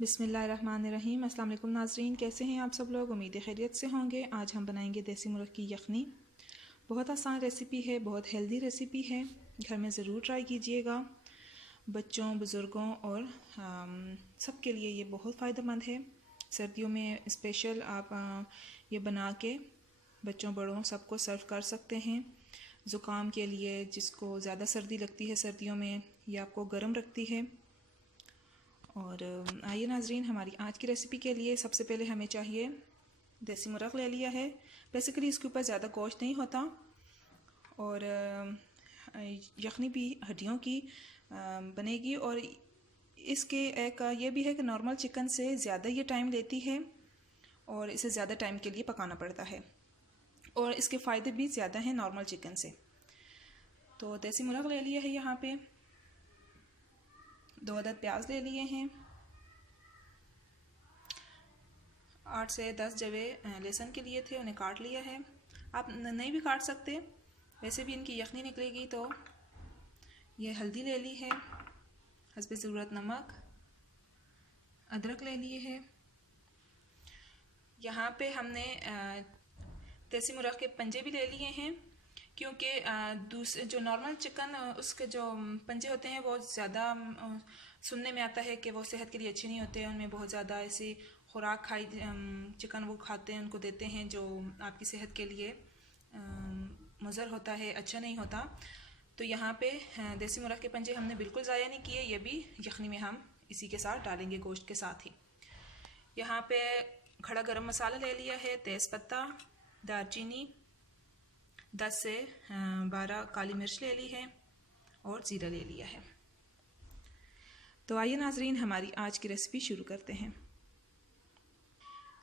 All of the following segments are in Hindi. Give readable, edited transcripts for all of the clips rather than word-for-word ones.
बिस्मिल्लाहिर्रहमानिर्रहीम। अस्सलाम वालेकुम नाज़रीन, कैसे हैं आप सब लोग? उम्मीद है खैरियत से होंगे। आज हम बनाएंगे देसी मुर्ग़ की यखनी। बहुत आसान रेसिपी है, बहुत हेल्दी रेसिपी है। घर में ज़रूर ट्राई कीजिएगा। बच्चों, बुज़ुर्गों और सब के लिए ये बहुत फ़ायदेमंद है। सर्दियों में स्पेशल आप ये बना के बच्चों बड़ों सबको सर्व कर सकते हैं। ज़ुकाम के लिए, जिसको ज़्यादा सर्दी लगती है सर्दियों में, ये आपको गर्म रखती है। और आइए नाजरीन, हमारी आज की रेसिपी के लिए सबसे पहले हमें चाहिए देसी मुर्ग़ ले लिया है। बेसिकली इसके ऊपर ज़्यादा गोश्त नहीं होता और यखनी भी हड्डियों की बनेगी। और इसके एक ये भी है कि नॉर्मल चिकन से ज़्यादा ये टाइम लेती है और इसे ज़्यादा टाइम के लिए पकाना पड़ता है और इसके फ़ायदे भी ज़्यादा हैं नॉर्मल चिकन से। तो देसी मुर्ग़ ले लिया है, यहाँ पे 2 अदद प्याज ले लिए हैं, 8 से 10 जवे लहसुन के लिए थे, उन्हें काट लिया है। आप नहीं भी काट सकते, वैसे भी इनकी यखनी निकलेगी। तो ये हल्दी ले ली है, हस्बे ज़रूरत नमक, अदरक ले लिए है। यहाँ पे हमने देसी मुर्ग़ के पंजे भी ले लिए हैं, क्योंकि दूसरे जो नॉर्मल चिकन उसके जो पंजे होते हैं वो ज़्यादा सुनने में आता है कि वो सेहत के लिए अच्छे नहीं होते। उनमें बहुत ज़्यादा ऐसी खुराक खाई चिकन वो खाते हैं, उनको देते हैं जो आपकी सेहत के लिए मुज़र होता है, अच्छा नहीं होता। तो यहाँ पे देसी मुर्ग़ के पंजे हमने बिल्कुल ज़ाया नहीं किए, ये भी यखनी में हम इसी के साथ डालेंगे, गोश्त के साथ ही। यहाँ पे खड़ा गरम मसाला ले लिया है, तेज़पत्ता, दालचीनी, 10 से 12 काली मिर्च ले ली है और ज़ीरा ले लिया है। तो आइए नाजरीन, हमारी आज की रेसिपी शुरू करते हैं।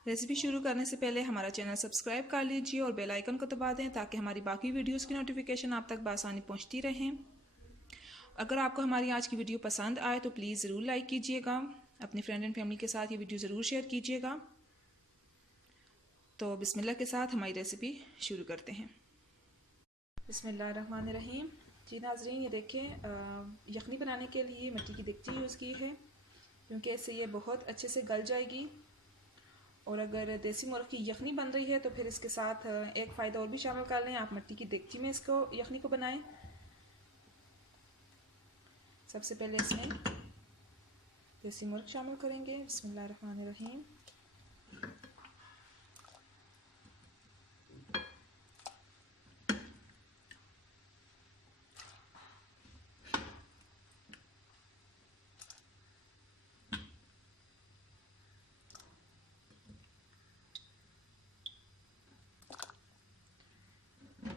रेसिपी शुरू करने से पहले हमारा चैनल सब्सक्राइब कर लीजिए और बेल आइकन को दबा दें, ताकि हमारी बाकी वीडियोस की नोटिफिकेशन आप तक बआसानी पहुंचती रहें। अगर आपको हमारी आज की वीडियो पसंद आए तो प्लीज़ ज़रूर लाइक कीजिएगा, अपनी फ्रेंड एंड फैमिली के साथ ये वीडियो ज़रूर शेयर कीजिएगा। तो बिस्मिल्लाह के साथ हमारी रेसिपी शुरू करते हैं। बिस्मिल्लाहिर्रहमानिर्रहीम। जी नाजरीन, ये देखें, यखनी बनाने के लिए मिट्टी की देगची यूज़ की है, क्योंकि इससे ये बहुत अच्छे से गल जाएगी। और अगर देसी मुर्ग़ की यखनी बन रही है तो फिर इसके साथ एक फ़ायदा और भी शामिल कर लें, आप मिट्टी की देगची में इसको यखनी को बनाएं। सबसे पहले इसमें देसी मुर्ग़ शामिल करेंगे। बिस्मिल्लाहिर्रहमानिर्रहीम।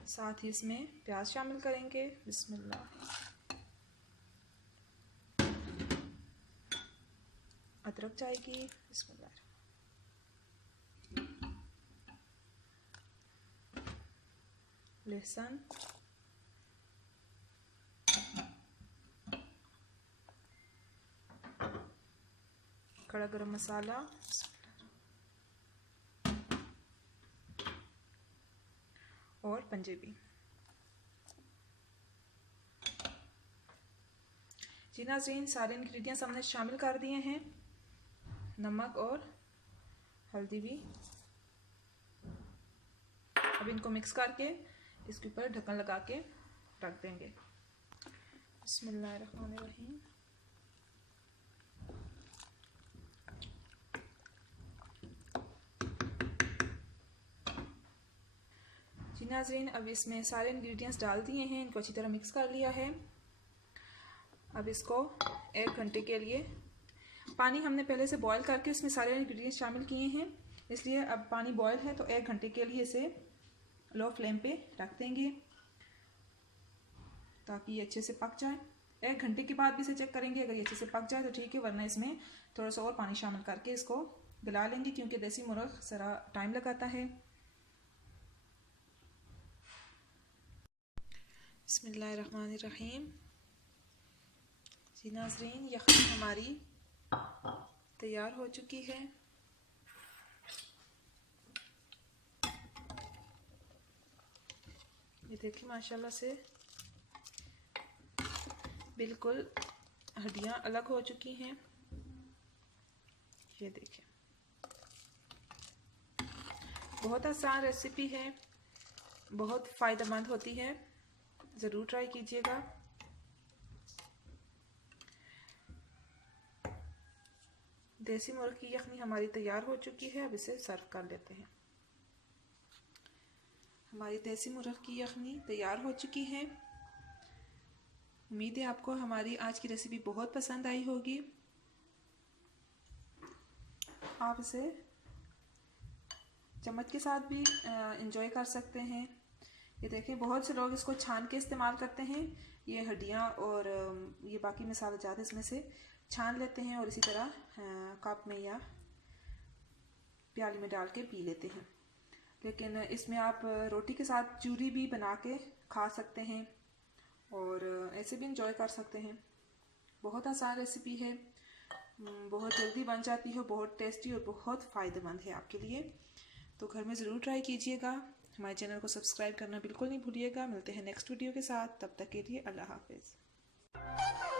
साथ ही इसमें प्याज शामिल करेंगे। बिस्मिल्लाह। अदरक जाएगी। बिस्मिल्लाह। लहसुन, खड़ा गरम मसाला और पंजेबी। जी नाज़रीन, सारे इंग्रेडिएंट्स हमने शामिल कर दिए हैं, नमक और हल्दी भी। अब इनको मिक्स करके इसके ऊपर ढक्कन लगा के रख देंगे। बिस्मिल्लाहिर्रहमानिर्रहीम। जी नाज़रीन, अब इसमें सारे इंग्रेडिएंट्स डाल दिए हैं, इनको अच्छी तरह मिक्स कर लिया है। अब इसको 1 घंटे के लिए, पानी हमने पहले से बॉईल करके उसमें सारे इंग्रेडिएंट्स शामिल किए हैं, इसलिए अब पानी बॉईल है तो 1 घंटे के लिए इसे लो फ्लेम पे रख देंगे, ताकि ये अच्छे से पक जाए। 1 घंटे के बाद भी इसे चेक करेंगे, अगर ये अच्छे से पक जाए तो ठीक है, वरना इसमें थोड़ा सा और पानी शामिल करके इसको गला लेंगे, क्योंकि देसी मुर्ग़ ज़रा टाइम लगाता है। बिस्मिल्लाहिर्रहमानिर्रहीम। जी नाज़रीन, यखनी हमारी तैयार हो चुकी है। ये देखिए, माशाल्लाह से बिल्कुल हड्डियाँ अलग हो चुकी हैं। ये देखिए, बहुत आसान रेसिपी है, बहुत फ़ायदेमंद होती है, ज़रूर ट्राई कीजिएगा। देसी मुर्ग की यखनी हमारी तैयार हो चुकी है, अब इसे सर्व कर लेते हैं। हमारी देसी मुर्ग की यखनी तैयार हो चुकी है। उम्मीद है आपको हमारी आज की रेसिपी बहुत पसंद आई होगी। आप इसे चम्मच के साथ भी इंजॉय कर सकते हैं। ये देखें, बहुत से लोग इसको छान के इस्तेमाल करते हैं। ये हड्डियाँ और ये बाकी मसाले ज़्यादा इसमें से छान लेते हैं और इसी तरह कप में या प्याली में डाल के पी लेते हैं। लेकिन इसमें आप रोटी के साथ चूरी भी बना के खा सकते हैं और ऐसे भी इंजॉय कर सकते हैं। बहुत आसान रेसिपी है, बहुत जल्दी बन जाती है, बहुत टेस्टी और बहुत फ़ायदेमंद है आपके लिए। तो घर में ज़रूर ट्राई कीजिएगा। हमारे चैनल को सब्सक्राइब करना बिल्कुल नहीं भूलिएगा। मिलते हैं नेक्स्ट वीडियो के साथ, तब तक के लिए अल्लाह हाफिज़।